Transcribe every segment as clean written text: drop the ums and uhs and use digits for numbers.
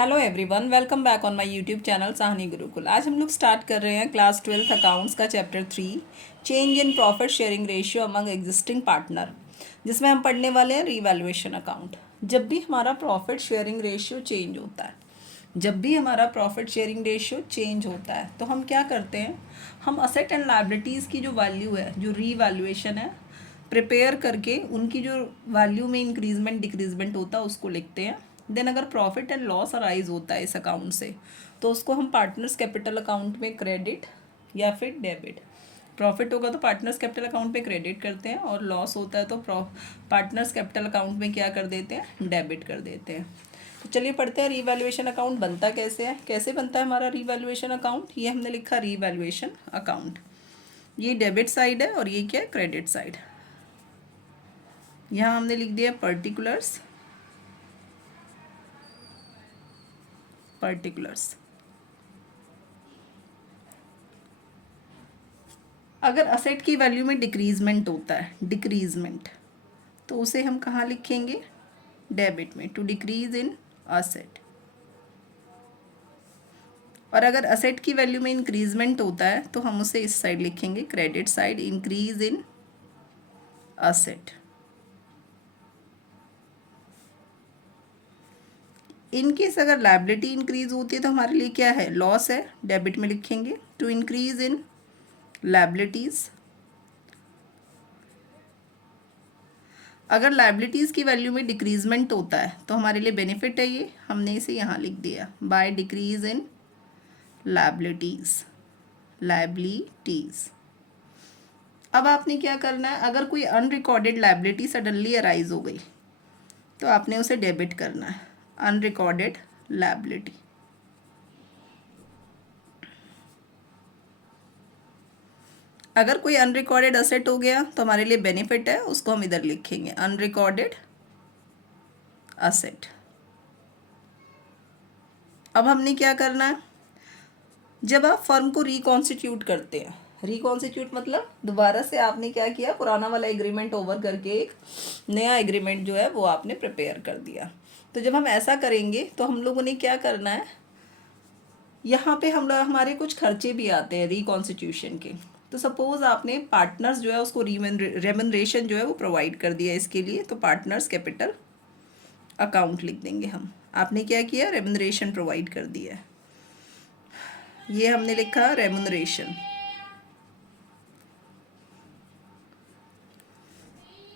Hello everyone, welcome back on my YouTube channel Sahni Gurukul. आज हम लोग स्टार्ट कर रहे हैं क्लास 12th अकाउंट्स का chapter 3, change in profit sharing ratio among existing partner, जिसमें हम पढ़ने वाले हैं रीवैल्यूएशन अकाउंट। जब भी हमारा प्रॉफिट शेयरिंग रेशियो चेंज होता है तो हम क्या करते हैं, हम असेट एंड लायबिलिटीज़ की जो वैल्यू है, जो रीवैल्यूएशन है, प्रिपेयर करके उनकी जो वैल्यू में इंक्रीजमेंट डिक्रीजमेंट होता है उसको लिखते हैं। देन अगर प्रॉफिट एंड लॉस अराइज होता है इस अकाउंट से तो उसको हम पार्टनर्स कैपिटल अकाउंट में क्रेडिट या फिर डेबिट, प्रॉफिट होगा तो पार्टनर्स कैपिटल अकाउंट में क्रेडिट करते हैं और लॉस होता है तो पार्टनर्स कैपिटल अकाउंट में क्या कर देते हैं, डेबिट कर देते हैं। तो चलिए पढ़ते हैं रीवैल्यूएशन अकाउंट बनता कैसे है, कैसे बनता है हमारा रीवैल्यूएशन अकाउंट। ये हमने लिखा रीवैल्यूएशन अकाउंट, ये डेबिट साइड है और ये क्या है, क्रेडिट साइड। यहाँ हमने लिख दिया पर्टिकुलर्स। अगर असेट की वैल्यू में डिक्रीजमेंट होता है, डिक्रीजमेंट, तो उसे हम कहाँ लिखेंगे, डेबिट में, टू डिक्रीज इन असेट। और अगर असेट की वैल्यू में इंक्रीजमेंट होता है तो हम उसे इस साइड लिखेंगे, credit side, increase in asset. In case अगर लायबिलिटी इंक्रीज होती है तो हमारे लिए क्या है, लॉस है, डेबिट में लिखेंगे, टू इंक्रीज इन लायबिलिटीज। अगर लायबिलिटीज़ की वैल्यू में डिक्रीजमेंट होता है तो हमारे लिए बेनिफिट है, ये हमने इसे यहाँ लिख दिया, बाय डिक्रीज इन लायबिलिटीज़। अब आपने क्या करना है, अगर कोई अनरिकॉर्डेड लायबिलिटी सडनली अराइज हो गई तो आपने उसे डेबिट करना है, अनरिकॉर्डेड लायबिलिटी। अगर कोई अनरिकॉर्डेड असेट हो गया तो हमारे लिए बेनिफिट है, उसको हम इधर लिखेंगे, अनरिकॉर्डेड असेट। अब हमने क्या करना है, जब आप फर्म को रिकॉन्स्टिट्यूट करते हैं, रिकॉन्स्टिट्यूट मतलब दोबारा से आपने क्या किया, पुराना वाला एग्रीमेंट ओवर करके एक नया एग्रीमेंट जो है वो आपने प्रिपेयर कर दिया। तो जब हम ऐसा करेंगे तो हम लोगों ने क्या करना है, यहाँ पे हमारे कुछ खर्चे भी आते हैं रिकॉन्स्टिट्यूशन के। तो सपोज आपने पार्टनर्स जो है उसको रेमनरेशन जो है वो प्रोवाइड कर दिया इसके लिए, तो पार्टनर्स कैपिटल अकाउंट लिख देंगे हम। आपने क्या किया, रेमनरेशन प्रोवाइड कर दिया है, ये हमने लिखा रेमनरेशन।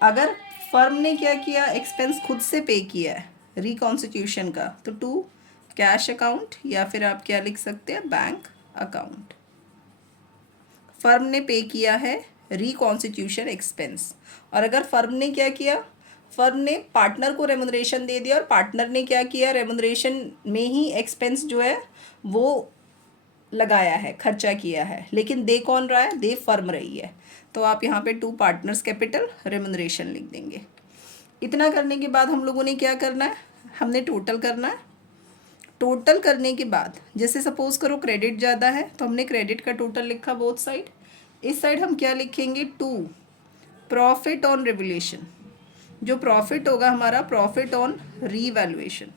अगर फर्म ने क्या किया, एक्सपेंस खुद से पे किया है रिकॉन्स्टिट्यूशन का, तो टू कैश अकाउंट या फिर आप क्या लिख सकते हैं, बैंक अकाउंट। फर्म ने पे किया है रिकॉन्स्टिट्यूशन एक्सपेंस। और अगर फर्म ने क्या किया, फर्म ने पार्टनर को रेमुनरेशन दे दिया और पार्टनर ने क्या किया, रेमुनरेशन में ही एक्सपेंस जो है वो लगाया है, खर्चा किया है, लेकिन दे कौन रहा है, दे फर्म रही है, तो आप यहाँ पे टू पार्टनर्स कैपिटल रेमुनरेशन लिख देंगे। इतना करने के बाद हम लोगों ने क्या करना है, हमने टोटल करना है। टोटल करने के बाद जैसे सपोज करो क्रेडिट ज़्यादा है तो हमने क्रेडिट का टोटल लिखा बोथ साइड। इस साइड हम क्या लिखेंगे, टू प्रॉफिट ऑन रेवल्यूशन। जो प्रॉफिट होगा हमारा, profit on revaluation,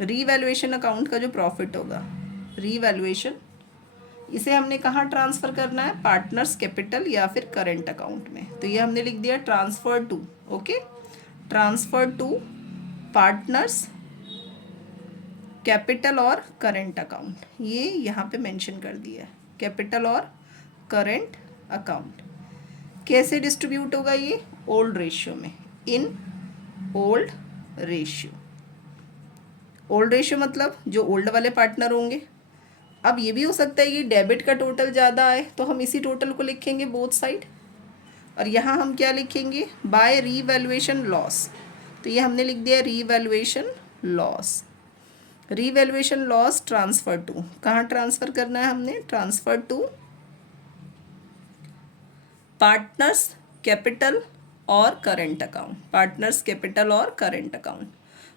revaluation account का जो प्रॉफिट होगा, रीवैल्यूएशन, इसे हमने कहाँ ट्रांसफ़र करना है, पार्टनर्स कैपिटल या फिर करंट अकाउंट में। तो ये हमने लिख दिया transfer to, okay, transfer to partners capital और करंट अकाउंट, ये यहाँ पे मेंशन कर दिया है, कैपिटल और करंट अकाउंट। कैसे डिस्ट्रीब्यूट होगा ये, ओल्ड रेशियो में, in old ratio. Old ratio मतलब जो ओल्ड वाले पार्टनर होंगे। अब ये भी हो सकता है कि डेबिट का टोटल ज़्यादा आए तो हम इसी टोटल को लिखेंगे बोथ साइड, और यहाँ हम क्या लिखेंगे, बाय रीवैल्यूएशन लॉस। तो ये हमने लिख दिया revaluation loss. Revaluation loss transfer to, कहाँ ट्रांसफ़र करना है हमने, ट्रांसफ़र टू पार्टनर्स कैपिटल और करंट अकाउंट, पार्टनर्स कैपिटल और current account.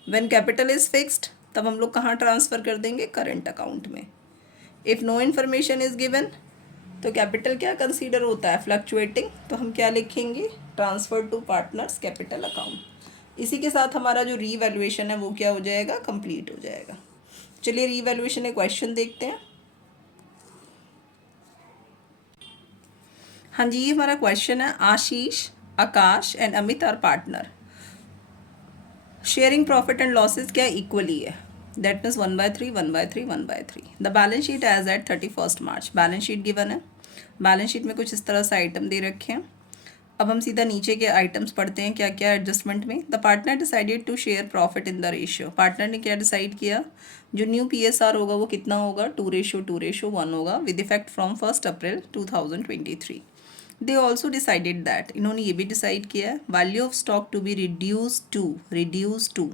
When capital is fixed तब हम लोग कहाँ ट्रांसफ़र कर देंगे, करंट अकाउंट में। If no information is given तो कैपिटल क्या कंसीडर होता है, फ्लक्चुएटिंग, तो हम क्या लिखेंगे, transfer to partners capital account. इसी के साथ हमारा जो रीवैल्यूएशन है वो क्या हो जाएगा, कंप्लीट हो जाएगा। चलिए रीवैल्यूएशन एक क्वेश्चन देखते हैं। हाँ जी, ये हमारा क्वेश्चन है, Ashish, Akash and Amit are partner, sharing profit and losses क्या इक्वली है, that means 1/3 1/3 1/3। The balance sheet as at 31 March, balance sheet given है। बैलेंस शीट में कुछ इस तरह से आइटम दे रखे हैं। अब हम सीधा नीचे के आइटम्स पढ़ते हैं क्या क्या एडजस्टमेंट में। The partner decided to share profit in the ratio, partner ने क्या डिसाइड किया, जो न्यू PSR होगा वो कितना होगा, 2:1 होगा, with effect from 1 April 2023। They also decided that, इन्होंने ये भी डिसाइड किया है, value of stock to be reduce to,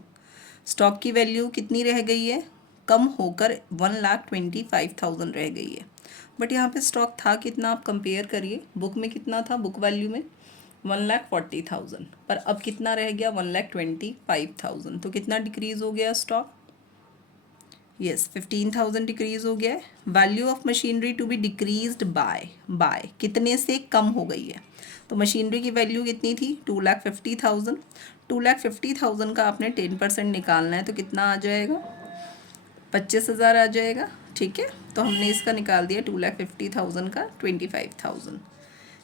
stock की वैल्यू कितनी रह गई है, कम होकर 1,25,000 रह गई है। बट यहाँ पे स्टॉक था कितना, आप कंपेयर करिए, बुक में कितना था, बुक वैल्यू में 1,40,000, पर अब कितना रह गया, 1,25,000। तो कितना डिक्रीज हो गया स्टॉक, यस 15,000 डिक्रीज हो गया है। Value of machinery to be decreased by कितने से कम हो गई है, तो मशीनरी की वैल्यू कितनी थी, 2,50,000। 2,50,000 का आपने 10% निकालना है तो कितना आ जाएगा, 25,000 आ जाएगा। ठीक है, तो हमने इसका निकाल दिया 2,50,000 का 25,000।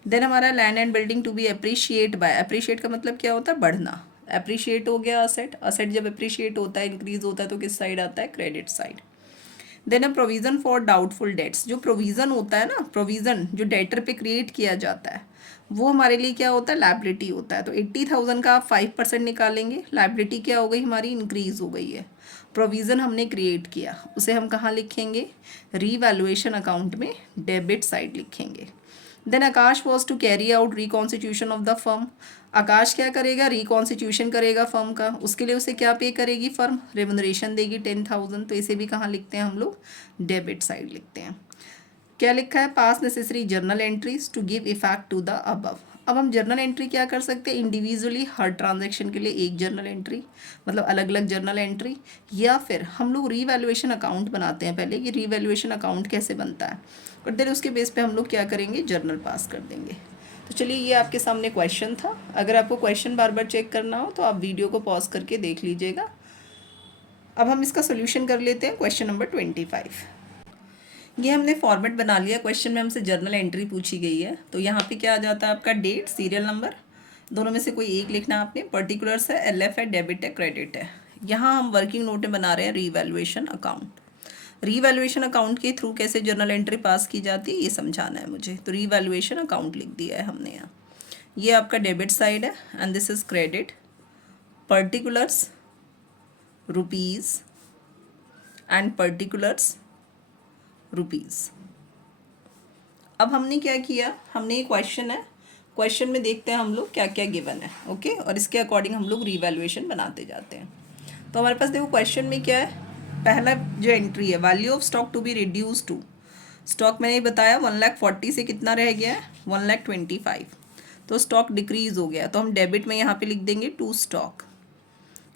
देन हमारा land and building to be appreciate by, appreciate का मतलब क्या होता है, बढ़ना, अप्रिशिएट हो गया असेट, असेट जब अप्रिशिएट होता है, इंक्रीज होता है तो किस साइड आता है, credit side. Then a provision for doubtful debts, जो प्रोविजन होता है ना, प्रोविजन जो डेटर पे क्रिएट किया जाता है वो हमारे लिए क्या होता है, लाइबिलिटी होता है। तो 80,000 का आप 5% निकालेंगे, लाइबिलिटी क्या हो गई हमारी, इंक्रीज हो गई है। प्रोविज़न हमने क्रिएट किया, उसे हम कहाँ लिखेंगे, रीवैल्यूएशन अकाउंट में डेबिट साइड लिखेंगे। Then Akash was to carry out reconstitution of the firm, Akash क्या करेगा, रिकॉन्स्टिट्यूशन करेगा फर्म का, उसके लिए उसे क्या पे करेगी फर्म, रेमुनरेशन देगी 10,000। तो इसे भी कहाँ लिखते हैं हम लोग, डेबिट साइड लिखते हैं। क्या लिखा है, pass necessary journal entries to give effect to the above. अब हम जर्नल एंट्री क्या कर सकते हैं, इंडिविजुअली हर ट्रांजैक्शन के लिए एक जर्नल एंट्री, मतलब अलग अलग जर्नल एंट्री, या फिर हम लोग रीवैल्यूएशन अकाउंट बनाते हैं पहले कि रीवैल्यूएशन अकाउंट कैसे बनता है, और देन उसके बेस पे हम लोग क्या करेंगे, जर्नल पास कर देंगे। तो चलिए ये आपके सामने क्वेश्चन था। अगर आपको क्वेश्चन बार बार चेक करना हो तो आप वीडियो को पॉज करके देख लीजिएगा। अब हम इसका सोल्यूशन कर लेते हैं। क्वेश्चन नंबर 25, ये हमने फॉर्मेट बना लिया। क्वेश्चन में हमसे जर्नल एंट्री पूछी गई है, तो यहाँ पे क्या आ जाता है आपका, डेट, सीरियल नंबर, दोनों में से कोई एक लिखना है आपने, पर्टिकुलर्स है, LF है, डेबिट है, क्रेडिट है। यहाँ हम वर्किंग नोट में बना रहे हैं रीवैल्यूएशन अकाउंट। रीवैल्यूएशन अकाउंट के थ्रू कैसे जर्नल एंट्री पास की जाती है ये समझाना है मुझे, तो रीवैल्यूएशन अकाउंट लिख दिया है हमने यहाँ। ये आपका डेबिट साइड है and this is credit, particulars rupees and particulars rupees. अब हमने क्या किया, हमने ये क्वेश्चन है, क्वेश्चन में देखते हैं हम लोग क्या क्या गिवन है, ओके, और इसके अकॉर्डिंग हम लोग रीवैल्यूएशन बनाते जाते हैं। तो हमारे पास देखो क्वेश्चन में क्या है, पहला जो एंट्री है, value of stock to be reduce to, stock मैंने बताया 1,40,000 से कितना रह गया है, 1,25,000, तो स्टॉक डिक्रीज हो गया, तो हम डेबिट में यहाँ पे लिख देंगे टू स्टॉक,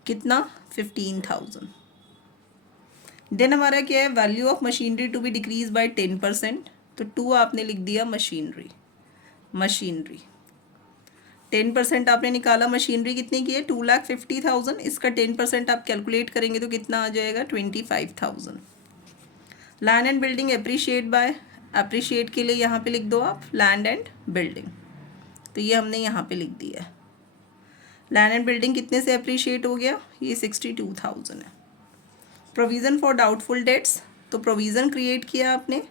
कितना 15,000। देन हमारा क्या है, value of machinery to be decrease by 10%, तो 2 आपने लिख दिया मशीनरी 10% आपने निकाला, मशीनरी कितने की है, 2,50,000, इसका 10% आप कैलकुलेट करेंगे तो कितना आ जाएगा, 25,000। Land and building appreciate by, appreciate के लिए यहाँ पे लिख दो आप लैंड एंड बिल्डिंग, तो ये हमने यहाँ पे लिख दिया है। लैंड एंड बिल्डिंग कितने से अप्रिशिएट हो गया, ये 62,000 है। प्रोविज़न फॉर डाउटफुल डेट्स, तो प्रोविज़न क्रिएट किया आपने,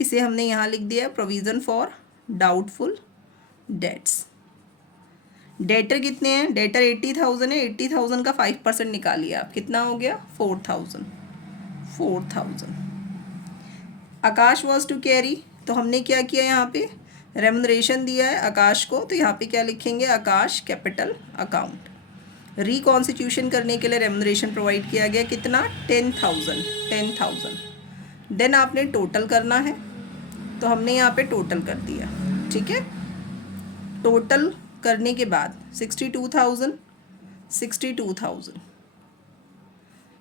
इसे हमने यहाँ लिख दिया provision for doubtful dates. Debtor कितने हैं, डेटर 80,000 है, 80,000 का 5% निकालिए आप, कितना हो गया 4,000। आकाश वॉज टू कैरी, तो हमने क्या किया, यहाँ पे रेमुनरेशन दिया है आकाश को, तो यहाँ पे क्या लिखेंगे, आकाश कैपिटल अकाउंट। रिकॉन्स्टिट्यूशन करने के लिए रेमुनरेशन प्रोवाइड किया गया, कितना 10,000। देन आपने टोटल करना है, तो हमने यहाँ पे टोटल कर दिया, ठीक है। टोटल करने के बाद 62,000,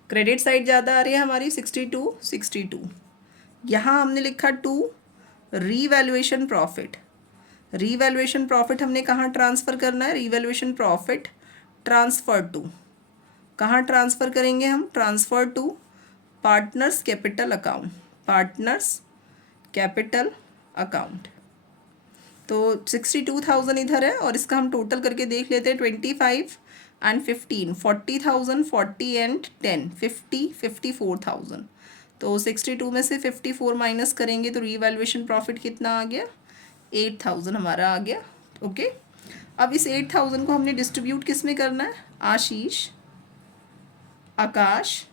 क्रेडिट साइड ज़्यादा आ रही है हमारी 62। यहाँ हमने लिखा 2 रीवैल्यूएशन प्रॉफिट। रीवैल्यूएशन प्रॉफिट हमने कहाँ ट्रांसफ़र करना है, रीवैल्यूएशन प्रॉफिट ट्रांसफ़र टू, कहाँ ट्रांसफ़र करेंगे हम, transfer to partners capital account, partners capital account. तो 62,000 इधर है और इसका हम टोटल करके देख लेते हैं 25 एंड 15, 40,000, 40 एंड 10, 54,000। तो 62 में से 54 माइनस करेंगे तो रीवैल्यूएशन प्रॉफिट कितना आ गया, 8,000 हमारा आ गया। ओके, अब इस 8,000 को हमने डिस्ट्रीब्यूट किस में करना है, आशीष, आकाश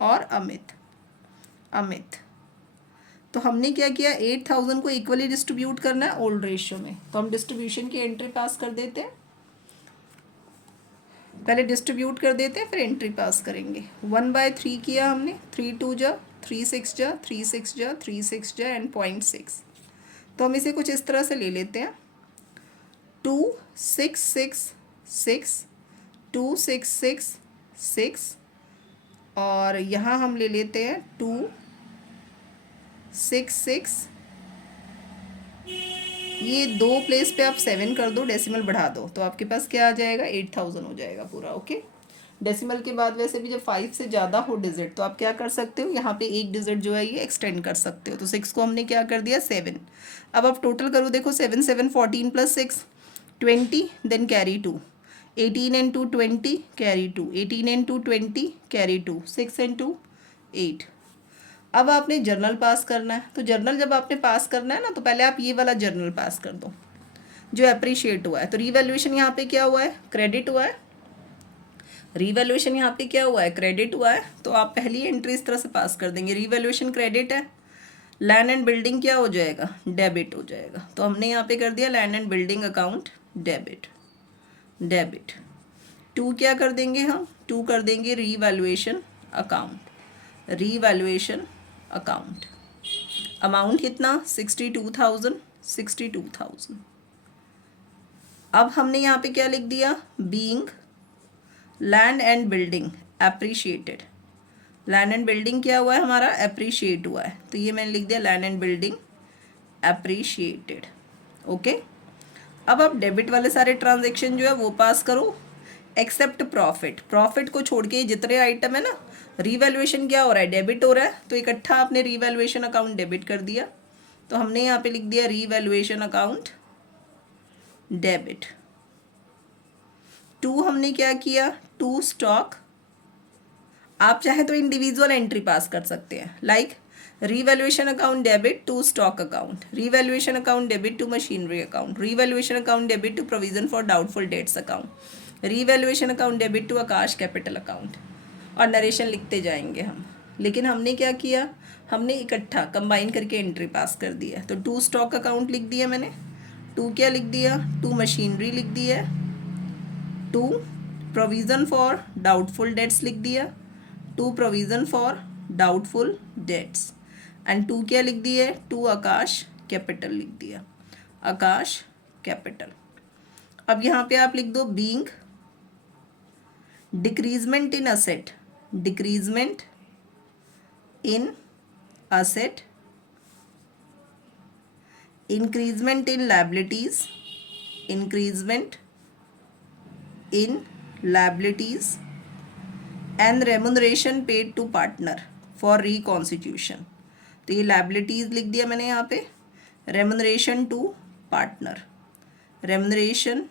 और अमित। तो हमने क्या किया, 8,000 को इक्वली डिस्ट्रीब्यूट करना है ओल्ड रेशियो में। तो हम डिस्ट्रीब्यूशन की एंट्री पास कर देते हैं, पहले डिस्ट्रीब्यूट कर देते हैं फिर एंट्री पास करेंगे। 1/3 किया हमने, 3 2 जा, 3 6 जा, 3 6 जा, 3 6 जा एंड 0.6। तो हम इसे कुछ इस तरह से ले लेते हैं, 2 6 6 6, 2 6 6 6 और यहाँ हम ले लेते हैं 2 6 6, ये दो प्लेस पे आप 7 कर दो, डेसिमल बढ़ा दो तो आपके पास क्या आ जाएगा, 8,000 हो जाएगा पूरा। ओके, डेसिमल के बाद वैसे भी जब 5 से ज़्यादा हो डिजिट तो आप क्या कर सकते हो, यहाँ पे एक डिजिट जो है ये एक्सटेंड कर सकते हो। तो 6 को हमने क्या कर दिया, 7। अब आप टोटल करो, देखो 7 7 14 + 6 20, then carry 2, 18 and 2 20, carry 2, 18 and 2 20, carry 2, 6 and 2 8। अब आपने जर्नल पास करना है। तो जर्नल जब आपने पास करना है ना, तो पहले आप ये वाला जर्नल पास कर दो जो अप्रिशिएट हुआ है। तो रीवैल्यूएशन यहाँ पे क्या हुआ है, क्रेडिट हुआ है, रीवैल्यूएशन यहाँ पे क्या हुआ है, क्रेडिट हुआ है। तो आप पहली एंट्री इस तरह से पास कर देंगे, रीवैल्यूएशन क्रेडिट है, लैंड एंड बिल्डिंग क्या हो जाएगा, डेबिट हो जाएगा। तो हमने यहाँ पे कर दिया land and building account debit. 2 क्या कर देंगे हम, 2 कर देंगे रीवैल्यूएशन अकाउंट। अमाउंट कितना, 62,000। अब हमने यहाँ पे क्या लिख दिया, being land and building appreciated. Land and building क्या हुआ है हमारा, एप्रिशिएट हुआ है। तो ये मैंने लिख दिया land and building appreciated. Okay, अब आप डेबिट वाले सारे ट्रांजेक्शन जो है वो पास करो, एक्सेप्ट प्रॉफिट को छोड़ के जितने आइटम है ना, रीवैल्यूएशन क्या हो रहा है, डेबिट हो रहा है। तो इकट्ठा आपने रीवैल्यूएशन अकाउंट डेबिट कर दिया। तो हमने यहाँ पे लिख दिया रीवैल्यूएशन अकाउंट डेबिट। 2 हमने क्या किया, 2 स्टॉक। आप चाहे तो इंडिविजुअल एंट्री पास कर सकते हैं, like revaluation account debit to stock account, revaluation account debit to machinery account, revaluation account debit to provision for doubtful debts account, revaluation account debit to Aakash capital account, और narration लिखते जाएंगे हम। लेकिन हमने क्या किया, हमने इकट्ठा कंबाइन करके एंट्री पास कर दिया। तो 2 स्टॉक अकाउंट लिख दिया मैंने, 2 क्या लिख दिया, 2 मशीनरी लिख दिया, 2 प्रोविज़न फॉर डाउटफुल डेट्स लिख दिया, 2 provision for doubtful dates, and 2 क्या लिख दिया है, 2 आकाश कैपिटल लिख दिया, आकाश कैपिटल। अब यहाँ पे आप लिख दो being decreasement in asset, decreasement in asset, increasement in liabilities, increasement in liabilities, and remuneration paid to partner for reconstitution. तो ये लायबिलिटीज लिख दिया मैंने यहाँ पे, remuneration to partner, remuneration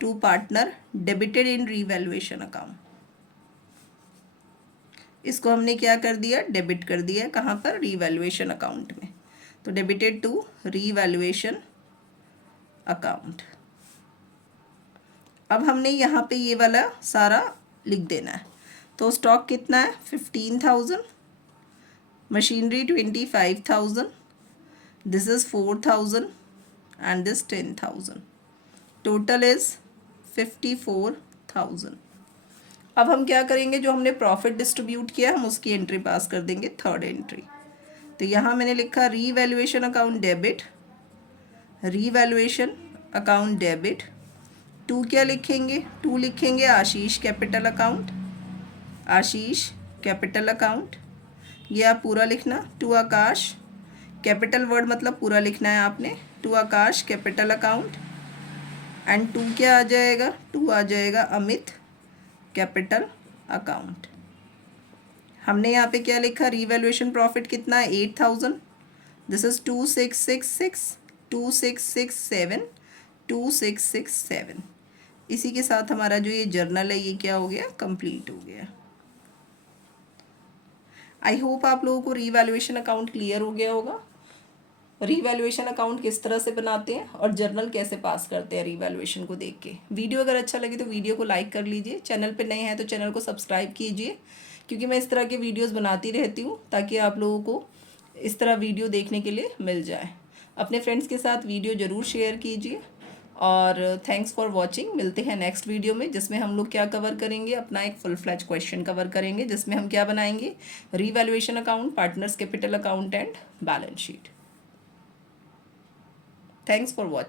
to partner debited in revaluation account. इसको हमने क्या कर दिया, डेबिट कर दिया, कहाँ पर, रीवैल्यूएशन अकाउंट में। तो डेबिटेड टू रीवैल्यूएशन अकाउंट। अब हमने यहाँ पे ये वाला सारा लिख देना है। तो स्टॉक कितना है, 15,000, machinery 25,000, this is 4,000 and this 10,000, total is 54,000। अब हम क्या करेंगे, जो हमने प्रॉफिट डिस्ट्रीब्यूट किया हम उसकी एंट्री पास कर देंगे, थर्ड एंट्री। तो यहाँ मैंने लिखा revaluation account debit, revaluation account debit. 2 क्या लिखेंगे, 2 लिखेंगे आशीष कैपिटल अकाउंट, आशीष कैपिटल अकाउंट, ये आप पूरा लिखना। 2 आकाश कैपिटल वर्ड मतलब पूरा लिखना है आपने, 2 आकाश कैपिटल अकाउंट, एंड 2 क्या आ जाएगा, 2 आ जाएगा अमित कैपिटल अकाउंट। हमने यहाँ पे क्या लिखा, रीवैल्यूएशन प्रॉफिट कितना है 8000, दिस इज 2666, 2667, 2667। इसी के साथ हमारा जो ये जर्नल है ये क्या हो गया, कंप्लीट हो गया। आई होप आप लोगों को रीवैल्यूएशन अकाउंट क्लियर हो गया होगा। रीवैल्यूएशन अकाउंट किस तरह से बनाते हैं और जर्नल कैसे पास करते हैं रीवैल्यूएशन को देख के। वीडियो अगर अच्छा लगे तो वीडियो को लाइक कर लीजिए, चैनल पे नए हैं तो चैनल को सब्सक्राइब कीजिए, क्योंकि मैं इस तरह के वीडियोस बनाती रहती हूँ ताकि आप लोगों को इस तरह वीडियो देखने के लिए मिल जाए। अपने फ्रेंड्स के साथ वीडियो ज़रूर शेयर कीजिए और थैंक्स फॉर वॉचिंग। मिलते हैं नेक्स्ट वीडियो में, जिसमें हम लोग क्या कवर करेंगे, अपना एक फुल फ्लैज क्वेश्चन कवर करेंगे, जिसमें हम क्या बनाएंगे, revaluation account, partners capital account and balance sheet. Thanks for watching.